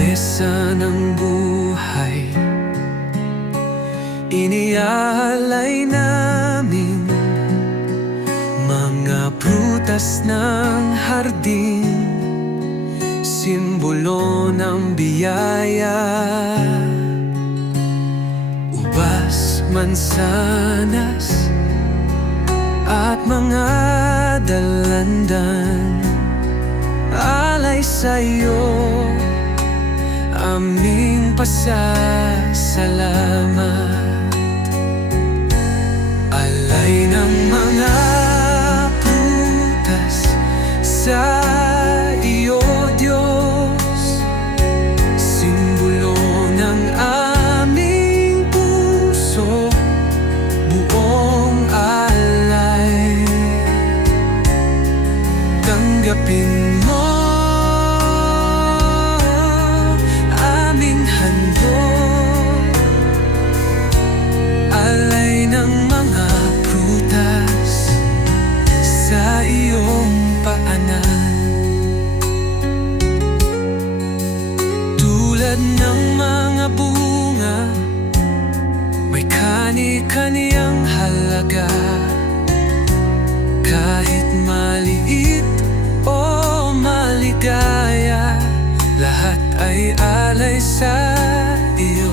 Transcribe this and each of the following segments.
mesa ng buhay, iniaalay namin mga prutas ng hardin, simbolo ng biyaya. Ubas, mansanas at mga dalandan, alay sa'yo aming pasasalamat. Alay ng mga prutas sa iyo, Diyos, simbolo ng aming puso, buong alay. Tanggapin mo aming handog, alay ng mga prutas sa iyong paanan. Tulad ng mga bunga, may kani-kaniyang halaga. Kahit maliit o maligaya, lahat ay alay sa iyo.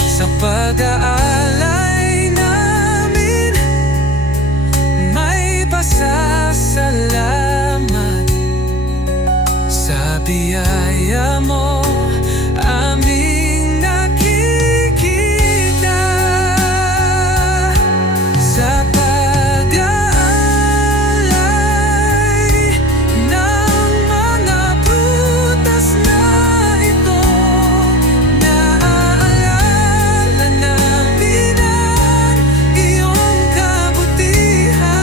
Sa pag-aalay namin, may pasasalamat. Sa biyaya mo aming nakikita. Sa pag-aalay ng mga prutas na ito, naaalala namin ang iyong kabutihan.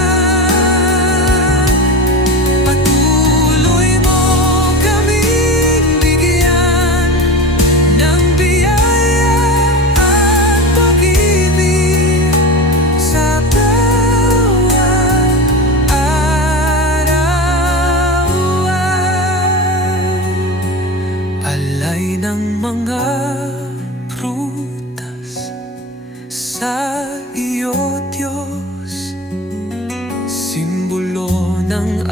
Patuloy mo kaming bigyan ng biyaya at pag-ibig sa bawat araw. Alay ng mga prutas sa iyo, Diyos, simbolo ng